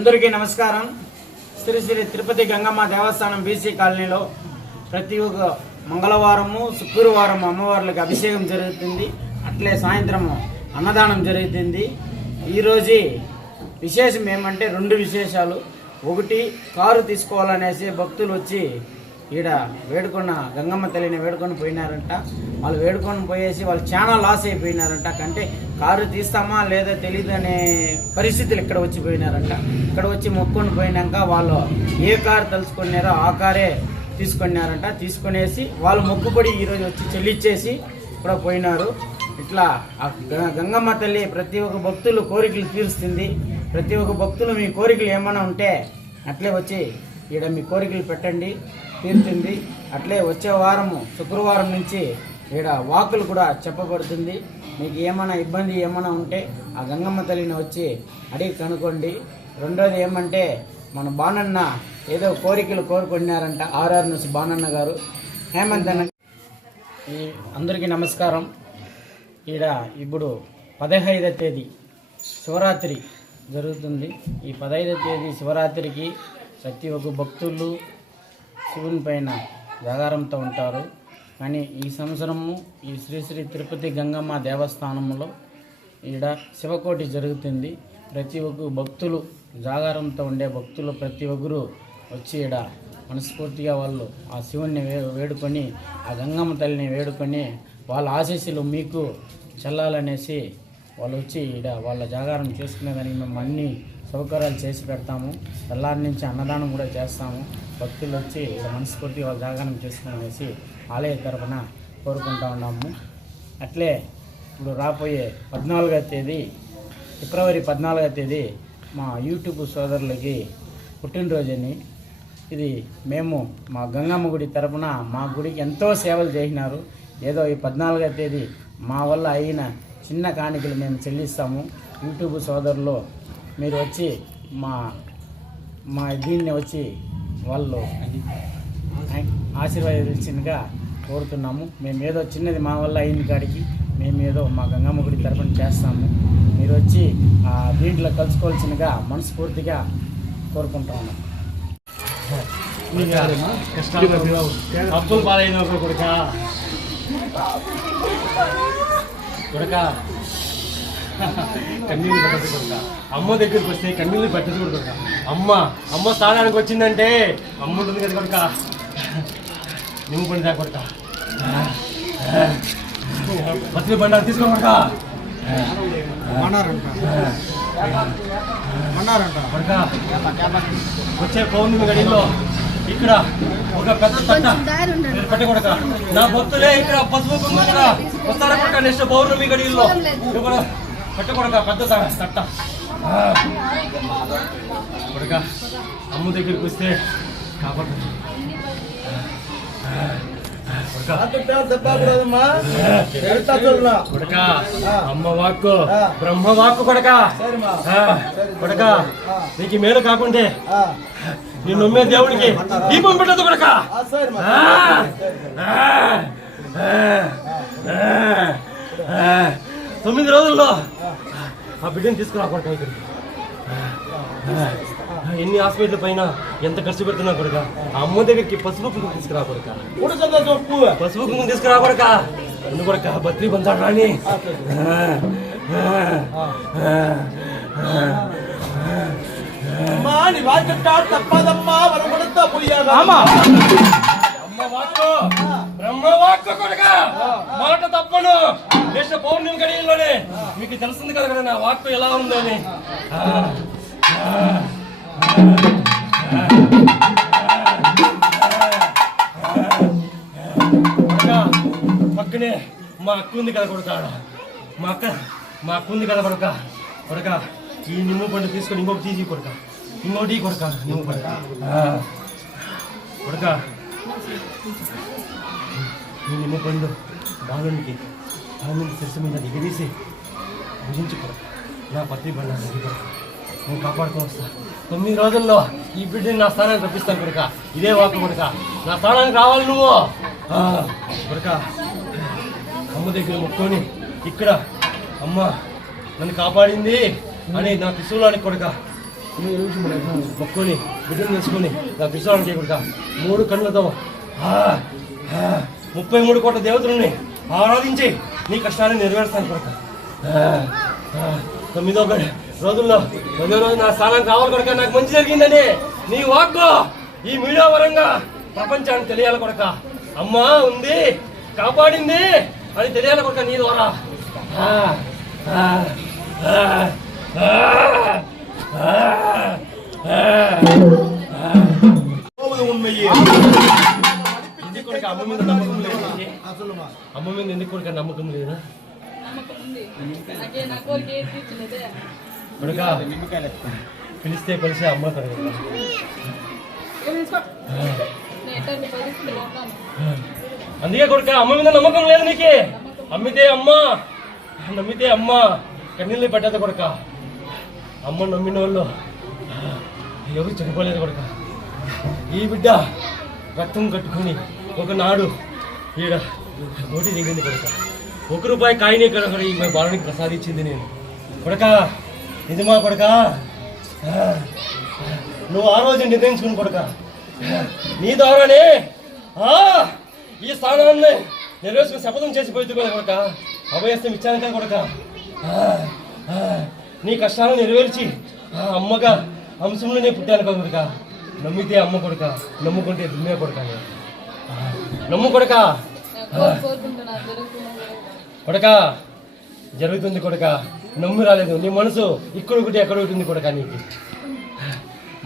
అందరికీ నమస్కారం. శ్రీ శ్రీ తిరుపతి గంగమ్మ దేవస్థానం బీసీ కాలనీలో ప్రతి ఒక్క మంగళవారము శుక్రవారం అమ్మవార్లకు అభిషేకం జరుగుతుంది. అట్లే సాయంత్రం అన్నదానం జరుగుతుంది. ఈరోజు విశేషం ఏమంటే రెండు విశేషాలు. ఒకటి, కారు తీసుకోవాలనేసి భక్తులు వచ్చి ఈడ వేడుకొన్న గంగమ్మ తల్లిని వేడుకొని పోయినారంట. వాళ్ళు వేడుకొని పోయేసి వాళ్ళు చాలా లాస్ అయిపోయినారంట. అంటే కారు తీస్తామా లేదా తెలియదు అనే పరిస్థితులు ఇక్కడ వచ్చి పోయినారంట. ఇక్కడ వచ్చి మొక్కుకొని పోయినాక వాళ్ళు ఏ కారు తలుచుకున్నారో ఆ కారే తీసుకున్నారంట. తీసుకునేసి వాళ్ళు మొక్కుబడి ఈరోజు వచ్చి చెల్లించేసి ఇక్కడ పోయినారు. ఇట్లా గంగమ్మ తల్లి ప్రతి ఒక్క భక్తులు కోరికలు తీరుస్తుంది. ప్రతి ఒక్క భక్తులు మీ కోరికలు ఏమైనా ఉంటే అట్లే వచ్చి ఈడ మీ కోరికలు పెట్టండి, తీరుతుంది. అట్లే వచ్చే వారము శుక్రవారం నుంచి ఈడ వాకులు కూడా చెప్పబడుతుంది. మీకు ఏమైనా ఇబ్బంది ఏమైనా ఉంటే ఆ గంగమ్మ తల్లిని వచ్చి అడిగి కనుక్కోండి. రెండోది ఏమంటే మన బాణన్న ఏదో కోరికలు కోరుకున్నారంట. ఆర్ఆర్ నుంచి బాణన్న గారు, హేమంత్ అన్న. అందరికీ నమస్కారం. ఈడ ఇప్పుడు 15వ తేదీ శివరాత్రి జరుగుతుంది. ఈ 15వ తేదీ శివరాత్రికి ప్రతి ఒక్క భక్తులు శివుని పైన జాగారంతో ఉంటారు. కానీ ఈ సంవత్సరము ఈ శ్రీ శ్రీ తిరుపతి గంగమ్మ దేవస్థానంలో ఈడ శివకోటి జరుగుతుంది. ప్రతి ఒక్క భక్తులు జాగారంతో ఉండే భక్తులు ప్రతి ఒక్కరు వచ్చి ఈడ మనస్ఫూర్తిగా వాళ్ళు ఆ శివుణ్ణి వేడుకొని ఆ గంగమ్మ తల్లిని వేడుకొని వాళ్ళ ఆశీస్సులు మీకు చెల్లాలనేసి వాళ్ళు వచ్చి ఈడ వాళ్ళ జాగారం చేసుకునేదానికి మేము అన్ని సౌకర్యాలు చేసి పెడతాము. తెల్లారి నుంచి అన్నదానం కూడా చేస్తాము. భక్తులు వచ్చి ఇక్కడ మనస్ఫూర్తిగా వాళ్ళ జాగారం చేసుకునేసి ఆలయ తరఫున కోరుకుంటా ఉన్నాము. అట్లే ఇప్పుడు రాబోయే 14వ తేదీ ఫిబ్రవరి 14వ తేదీ మా యూట్యూబ్ సోదరులకి పుట్టినరోజని ఇది మేము మా గంగమ్మ గుడి తరఫున మా గుడికి ఎంతో సేవలు చేసినారు. ఏదో ఈ 14వ తేదీ మా వల్ల అయిన చిన్న కాணிకలు మేము చెల్లిస్తాము. యూట్యూబ్ సోదరులు మీరు వచ్చి మా దీన్ని వచ్చి వాళ్ళు ఆశీర్వాదించిందిగా కోరుతున్నాము. మేము ఏదో చిన్నది మా వల్ల అయిన కాడికి మేము ఏదో మా గంగమ్మ గుడి తరఫున చేస్తాము. మీరు వచ్చి దీంట్లో కలుసుకోవాల్సిందిగా మనస్ఫూర్తిగా కోరుకుంటా ఉన్నాము. అప్పులు పాలైన కొడుక కన్నీళ్ళు పట్టదు కొడుక. అమ్మ దగ్గరికి వస్తే కన్నీళ్ళు పట్టదు కొడుక. అమ్మ స్థానానికి వచ్చిందంటే అమ్మ ఉంటుంది కదా కొడుక. నువ్వు పడిదా కొడుక. పత్రి బండారు తీసుకో కొడుక. కొడుక వచ్చే పౌర్ణమి గడిలో ఇక్కడ ఒక పెద్ద తట్ట పట్టి కొడక. నా భక్తులే ఇక్కడ పసుపు కుంకుమ కూడా వస్తారా కొడక. నెక్స్ట్ పౌర్ణమి గడిలో పట్టి కొడక పెద్ద తట్ట కొడక. అమ్మ దగ్గరికి వస్తే కాబట్టి కొడక అమ్మ వాక్కు బ్రహ్మ వాక్కు కొడక. కొడక నీకు మేలు కాకుంటే నేను నమ్మే దేవుడికి దీపం పెట్టదు కొడక. 9 రోజుల్లో ఆ బిడ్డని తీసుకురా కొడక. ఇక్కడికి ఎన్ని హాస్పిటల్ పైన ఎంత ఖర్చు పెడుతున్నా కొడక. ఆ అమ్మ దగ్గరికి పసుపు కుంకుమ తీసుకురా కొడక. పసుపు కుంకుమ తీసుకురా కొడక. ఎందు కొడక బత్రి బంతాడు రాని. బ్రహ్మవాక్కు కొడక మాట తప్పను. నెక్స్ట్ పౌర్ణమి గడియల్లోనే మీకు తెలుస్తుంది కదా కదా నా వాక్కు ఎలా ఉందో అని. పక్కనే మా అక్క ఉంది కదా కొడుక. మా అక్క ఉంది కదా కొడుక. కొడుక ఈ నిమ్మ పండు తీసుకొని ఇంకొకటి తీసి కొడుక. ఇంకోటి కొడుక నిమ్మ పండు కొడుక. ఈ నిమ్మ పండు బాలునికి శిరసు మీద దిగదీసి భుజించి కొడుక. నా పత్రి బండ నువ్వు కాపాడుతూ వస్తా. 9 రోజుల్లో ఈ బిడ్డని నా స్థానానికి రప్పిస్తాను కొడుక. ఇదే వాకు కొడుక. నా స్థానానికి రావాలి నువ్వు కొడుక. అమ్మ దగ్గర మొక్కుని ఇక్కడ అమ్మ నన్ను కాపాడింది అని నా త్రిశూలానికి కొడుక మొక్కుని బిడ్డను తీసుకొని నాకు విశ్వాసం చేయకుండా 3 కన్నులతో 33 కోట్ల దేవతలని ఆరాధించి నీ కష్టాన్ని నెరవేరుస్తాను కొడుక. 9వ రోజుల్లో 10వ రోజు నా స్థానం కావాలి కొడుక. నాకు మంచి జరిగిందని నీ వాక్కు ఈ మీడియా పరంగా ప్రపంచానికి తెలియాలి కొడుక. అమ్మ ఉంది, కాపాడింది అని తెలియాలి కొడుక నీ ద్వారా. ఎందుకు కొడుక అమ్మ మీద నమ్మకం లేదు? అమ్మ మీద ఎందుకు కొడుక నమ్మకం లేదా? కొడుక పిలిస్తే పిలిచే అమ్మ కదా. అందుకే కొడుక అమ్మ మీద నమ్మకం లేదు నీకు. అమ్మితే అమ్మ, నమ్మితే అమ్మ కన్నీళ్ళు పెట్టదు కొడుక. అమ్మ నమ్మిన వాళ్ళు ఎవరు చనిపోలేదు కొడుక. ఈ బిడ్డ రక్తం కట్టుకుని ఒకనాడు ఈడ నోటి దిగింది కొడుక. ₹1 కాయని ఇక్కడ ఈ బాలునికి ప్రసాదించింది నేను కొడుక. నిజమా కొడుక? నువ్వు ఆ రోజు నిర్ణయించుకుని కొడుక నీ ద్వారానే ఈ స్థానాన్ని నెరవేర్చుకుని శపథం చేసి పోయింది కొడుక. అభయస్థం ఇచ్చాను కదా కొడుక. నీ కష్టాలను నెరవేర్చి అమ్మగా అంశంలోనే పుట్టాను కదా కొడుక. నమ్మితే అమ్మ కొడుక, నమ్ముకుంటే దుమ్మే కొడుక. నమ్ము కొడుక. కొడుక జరుగుతుంది కొడుక. నమ్మి రాలేదు. నీ మనసు ఇక్కడ ఒకటి ఎక్కడ ఉంటుంది కొడుక. నీకు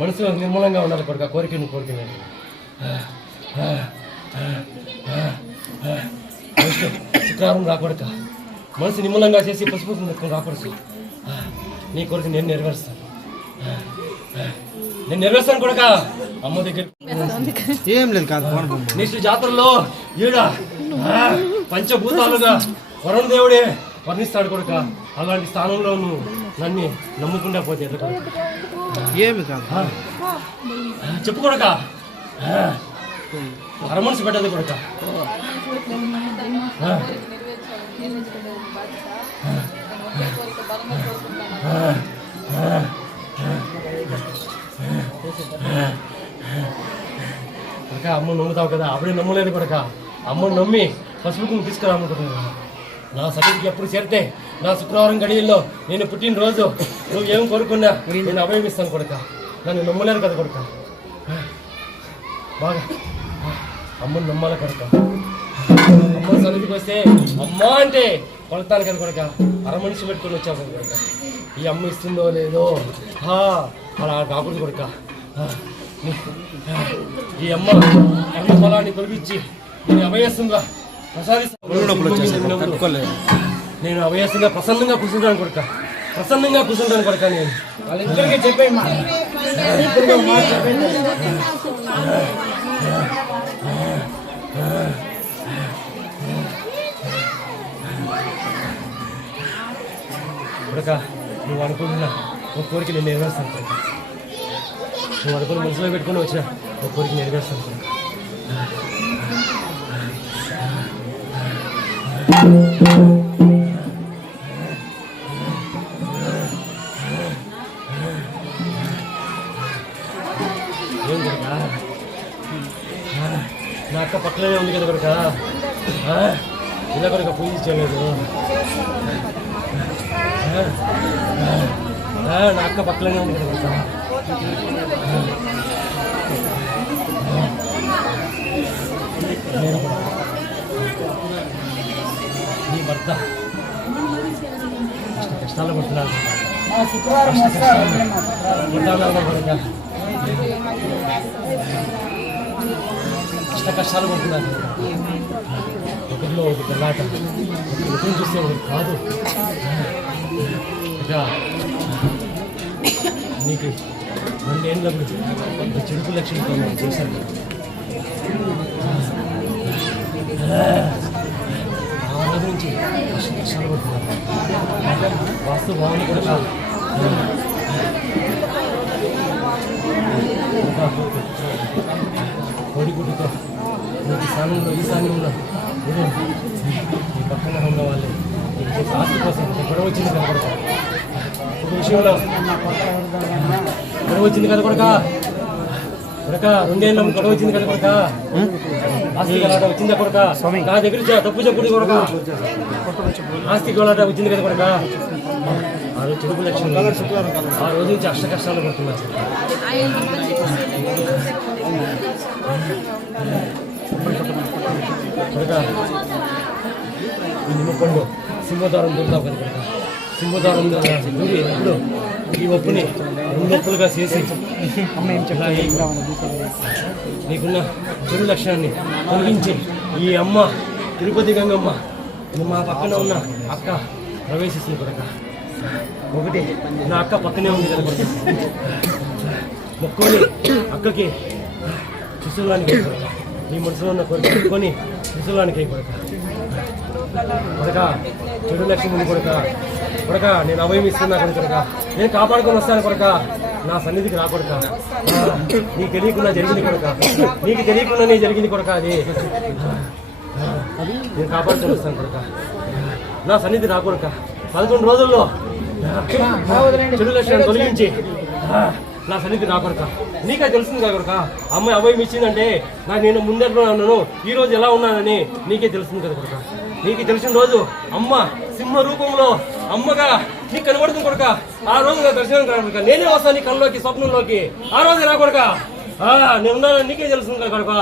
మనసు నిర్మలంగా ఉండాలి కొడుక. కోరిక నీ కోరిక శుక్రవారం రాకొడక. మనసు నిమ్మలంగా చేసి పసుపు రాకూడదు. నీ కోరిక నేను నెరవేరుస్తాను. నేను నెరవేరుస్తాను కొడుక. అమ్మ దగ్గర ఏం లేదు కాదు. నెక్స్ట్ జాతరలో ఈడ పంచభూతాలుగా వరుణ దేవుడే వర్ణిస్తాడు కొడుక. అలాంటి స్థానంలో నువ్వు నన్ను నమ్ముకుంటా పోతే ఏమి కాదు. చెప్పు కొడుక. అరమనసు పెట్టదు కొడుక. కొడుక అమ్మ నమ్ముతావు కదా. అప్పుడే నమ్మలేదు కొడుక. అమ్మను నమ్మి పసుపుకు తీసుకురానుకుంటున్నాను. నా సభకి ఎప్పుడు చేరితే నా శుక్రవారం గడియల్లో నేను పుట్టినరోజు నువ్వు ఏం కోరుకున్నా నేను అభయం ఇస్తాను కొడుక. నన్ను నమ్మలేదు కదా కొడుక. బాగా అమ్మను నమ్మాలి కొడుక. అమ్మ సన్నిధికి వస్తే అమ్మ అంటే కొడతాను కదా కొడుక. అరమనిషి పెట్టుకొని వచ్చావు కదా కొడుక. ఈ అమ్మ ఇస్తుందో లేదో అలా కాకూడదు కొడుక. ఈ అమ్మ అన్ని ఫలాన్ని కొలిపించి నేను అభయస్తంగా నేను అభయస్తంగా ప్రసన్నంగా కూర్చుంటాను కొడుక. ప్రసన్నంగా కూర్చుంటాను కొడుక. నేను వాళ్ళిద్దరికీ చెప్పే కొడుక నువ్వు అనుకుంటున్నా ఒక కోరిక నేను నెరవేరుస్తాను కొడుక. నువ్వు అనుకుని మనసులో పెట్టుకుని వచ్చిన ఒక కోరిక నెరవేరుస్తాను కొడుక. ఏం కొడుక? నా అక్క పక్కనే ఉంది కదా కొడుక. ఇలా కొడుక పూజ చేయలేదు. నా అక్క పక్కనే ఉంది కదా కొడుక. నేను నీ భర్త కష్టాలు పడుతున్నాను కొడుక. కష్టాలు పడుతున్నాను. ఒకటిలో ఒక పిల్లాట ఒకటి చూస్తే ఒకటి కాదు. ఇక నీకు 2 ఏళ్ళప్పుడు చెడుపు లక్ష్యంతో నేను చేశాను. ఆ రోజు నుంచి కష్టాలు పడుతున్నాను. వాస్తు భావన కూడా కాదు. కోడిగుడ్డుతో నీకు స్థానంలో ఈ స్థానంలో నీ పక్కన ఉన్న వాళ్ళే నీకు ఆస్తి కోసం గొడవ వచ్చింది కనపడతాను. ఒక విషయంలో గొడవ వచ్చింది కదా కొడుక, కొడుక 2 ఏళ్ళ గొడవ వచ్చింది కదా కొడుక, ఆస్తి గలాట వచ్చిందా కొడుక, నా దగ్గర తప్పు చెప్పుడు కొడుక, ఆస్తి గలాట వచ్చింది కదా కొడుక. ఆ రోజు చెడుపు లక్ష్యం, ఆ రోజు నుంచి అష్ట కష్టాలు పడుతున్నారు కొడుక. ఈ నిమ్మపండు సింహద్వారం దూరుతావు కదా కొడుక, సింహద్వారం దూరి ఎప్పుడు ఈ ఒప్పుని 2 ఒప్పులుగా చేసి నీకున్న చెడు లక్ష్యాన్ని తొలగించి ఈ అమ్మ తిరుపతి గంగమ్మ మా పక్కన ఉన్న అక్క ప్రవేశిస్తుంది కొడుక. ఒకటి నా అక్క పక్కనే ఉంది కదా కొడుక, మొక్కుని అక్కకి శిశువులానికి నీ మనసులో ఉన్న కోరిక మొక్కుని శిశువులానికి కొడుక. కొడుక చెడు లక్ష్యం ఉంది కొడుక, కొడుక నేను అభయం ఇస్తున్నా కొడుక, నేను కాపాడుకొని వస్తాను కొడుక, నా సన్నిధికి రా కొడుక. నీకు తెలియకుండా జరిగింది కొడుక, నీకు తెలియకుండానే జరిగింది కొడుక, అది నేను కాపాడుకొని వస్తాను కొడుక, నా సన్నిధి రా కొడుక. 11 రోజుల్లో చెడు లక్ష్యాన్ని తొలగించి నా సన్నిధి రా కొడుక. నీకే తెలుస్తుంది కదా కొడుక, అమ్మాయి అభయం ఇచ్చిందంటే నాకు నేను ముందెట్లో ఉన్నాను, ఈ రోజు ఎలా ఉన్నానని నీకే తెలుస్తుంది కదా కొడుక. నీకు తెలిసిన రోజు అమ్మ సింహ రూపంలో అమ్మగా నీకు కనబడుతుంది కొడుక. ఆ రోజు నా దర్శనం కొడుక, నేనే వస్తాను నీ కళ్ళలోకి స్వప్నంలోకి, ఆ రోజు రా కొడుక. నేనున్నానని నీకే తెలుస్తుంది కదా కొడుక.